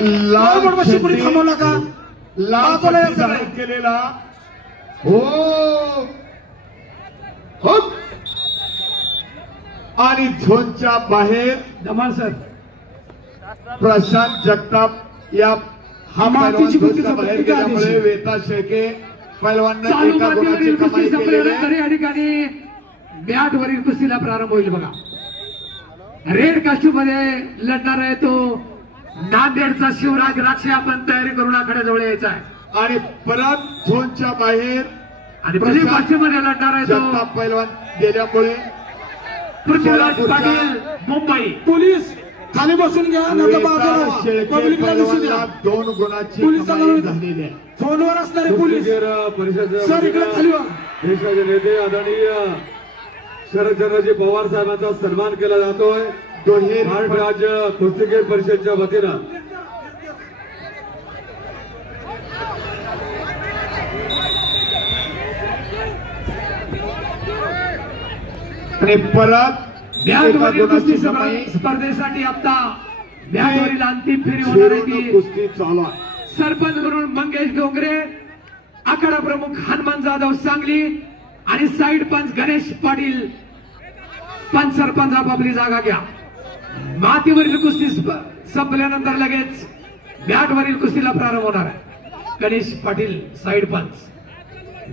थांबवला का जाहीर केलेला हो हो आणि झोनच्या बाहेर धमाल सर प्रशांत जगताप या हा पैलवान झोनच्या बाहेर गेल्यामुळे वेता शेळके पैलवानने एका गुणाची कमाई केली आहे. या ठिकाणी बॅटवरील कुस्तीला प्रारंभ होईल बघा. रेड कास्ट्यूम मध्ये लढणार आहे तो नांदेडचा शिवराज राक्षे. आपण तयारी करून आखाड्याजवळ यायचा आहे आणि परत झोनच्या बाहेर आणि ब्लू कास्ट्यूम मध्ये लढणार आहे तो जगताप पैलवान गेल्यामुळे पृथ्वीराज पाटील मुंबई. पोलीस खाली बसून घ्या पब्लिकला दिसू द्या. 2 गुणाची पोलिसांना झालेली आहे. फोनवर असणारे पोलीस सर इकडे खाली व्हा. देशाचे नेते आदरणीय शरदचंद्रजी पवार साहेबांचा सन्मान केला जातोय. महाराष्ट्र राज्य कुस्तीगीर परिषदच्या वतीनं आणि परत कुस्ती स्पर्धेसाठी आता बॅटवरील अंतिम फेरी होणार आहे ती कुस्ती चालू आहे. सरपंच म्हणून मंगेश डोंगरे, आखाडा प्रमुख हनुमान जाधव सांगली आणि साईड पंच गणेश पाटील. पंच सरपंच आपापली जागा घ्या. मातीवरील कुस्ती संपल्यानंतर लगेच बॅटवरील कुस्तीला प्रारंभ होणार आहे. गणेश पाटील साईड पंच,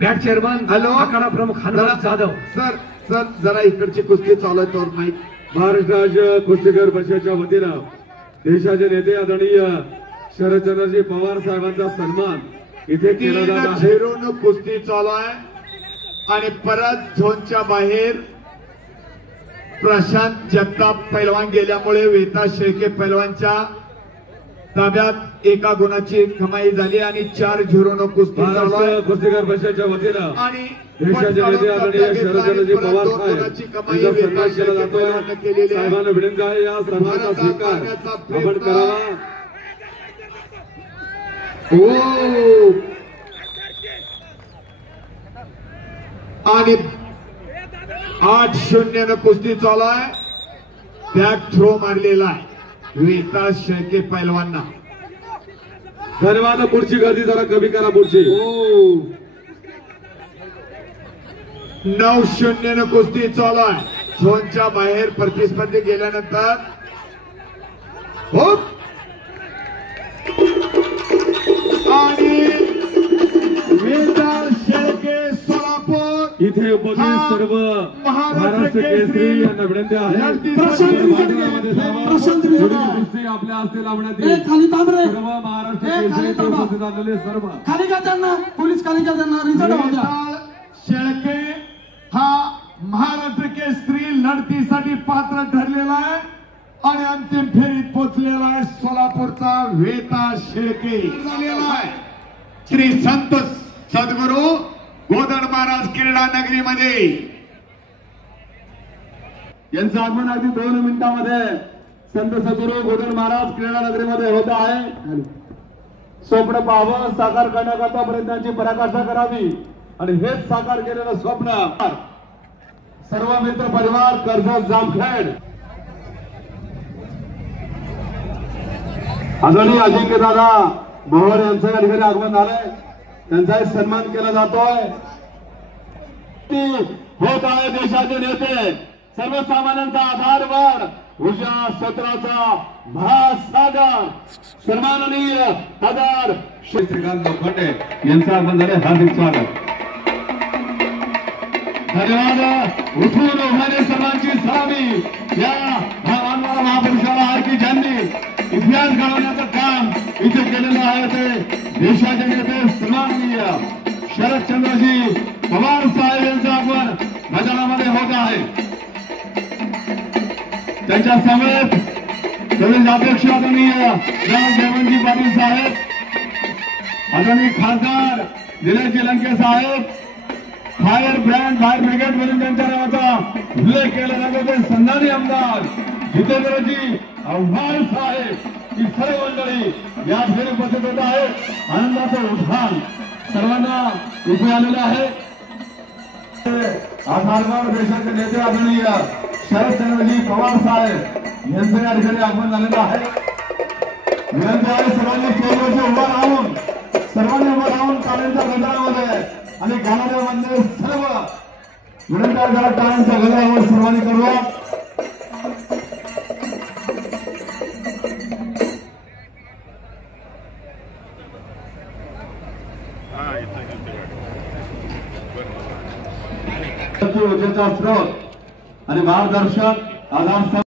बॅट चेअरमन हॅलो आखाडा प्रमुख हनुमान जाधव. सर सर जरा इकडची कुस्ती चालू आहे तर नाही. महाराष्ट्र राज्य कुस्तीगीर परिषदच्या वतीनं देशाचे नेते आदरणीय शरदचंद्रजी पवार साहेबांचा सन्मान इथे केला जात आहे. 0 कुस्ती चालू आहे आणि परत झोनच्या बाहेर प्रशांत जगताप पैलवान गेल्यामुळे वेता शेळके पैलवानच्या ताब्यात एका गुणाची कमाई झाली आणि 4-0 कुस्ती चालू आहे. कुस्तीगीर परिषदच्या वतीनं आणि देशाचे नेते आदरणीय शरदचंद्रजी पवार साहेब यांचा सन्मान केला जातोय. साहेबांना विनंती आहे या सन्मानाचा स्वीकार आपण करावा. आणि 8-0 कुस्ती चालू आहे. बॅक थ्रो मारलेला आहे वेता शेळके पैलवांना. धन्यवाद. पुढची गर्दी जरा कमी करा. पुढची 9-0 कुस्ती चालू आहे. झोनच्या बाहेर प्रतिस्पर्धी गेल्यानंतर हो आणि वेता शेळके सोलापूर इथे उपस्थित सर्व महाराष्ट्र केसरी यांना विनंती आहे कुस्ती आपल्या हस्ते लावण्यात येईल. सर्व महाराष्ट्र केसरी उपस्थित झालेले सर्व खाली घ्या त्यांना. पोलीस खाली घ्या त्यांना. रिझल्ट होऊन द्या. शेळके हा महाराष्ट्र केसरी लढतीसाठी पात्र ठरलेला आहे आणि अंतिम फेरीत पोहोचलेला आहे. सोलापूरचा वेता शेळके झालेला आहे. श्री संत सद्गुरू गोदड महाराज क्रीडा नगरीमध्ये यांचं आगमन अगदी 2 मिनिटांमध्ये संत सद्गुरू गोदड महाराज क्रीडा नगरीमध्ये होत आहे. स्वप्न पाहावं, साकार करण्याकरता प्रयत्नांची पराकाष्ठा करावी आणि हेच साकार केलेलं स्वप्न सर्व मित्र परिवार कर्जत जामखेड आदरणीय अजिंक्य दादा भोवर यांचं या ठिकाणी आगमन झालंय. त्यांचा सन्मान केला जातोय. होत आहे देशाचे नेते, सर्वसामान्यांचा आधारवर, ऊर्जा क्षेत्राचा महासागर, सन्माननीय आधार श्रीकांत लोखंडे यांचं आगमन झाले. हार्दिक स्वागत. धन्यवाद. उठून उभारले सर्वांची सलामी या मानवाला महापुरुषाला आहे की ज्यांनी इतिहास घडवण्याचं काम इथे केलेलं आहे ते देशाचे नेते सन्माननीय शरदचंद्रजी पवार साहेब यांचं आगमन मैदानामध्ये होत आहे. त्यांच्या समेत सर्व अध्यक्ष आदरणीय जयवंतजी पाटील साहेब, आदरणीय खासदार निलेशजी लंके साहेब, फायर ब्रिगेड म्हणून त्यांच्या नावाचा उल्लेख केला जातो ते सन्मानी आमदार जितेंद्रजी आव्हाड साहेब, ही सर्व मंडळी या ठिकाणी उपस्थित होत आहे. आनंदाचं उद्घाटन सर्वांना इथे आलेलं आहे. आधारवर देशाचे नेते आदरणीय शरदचंद्रजी पवार साहेब यांचं या ठिकाणी आगमन झालेलं आहे. विनंती आहे सर्वांनी स्टेजवरती सर्वांनी उभं राहून टाळ्यांच्या गजरामध्ये आणि गाण्यामध्ये सर्व विनंती आहे जरा टाळ्यांच्या गजरावर सर्वांनी करूया. ऊर्जेचा स्रोत आणि मार्गदर्शक आधार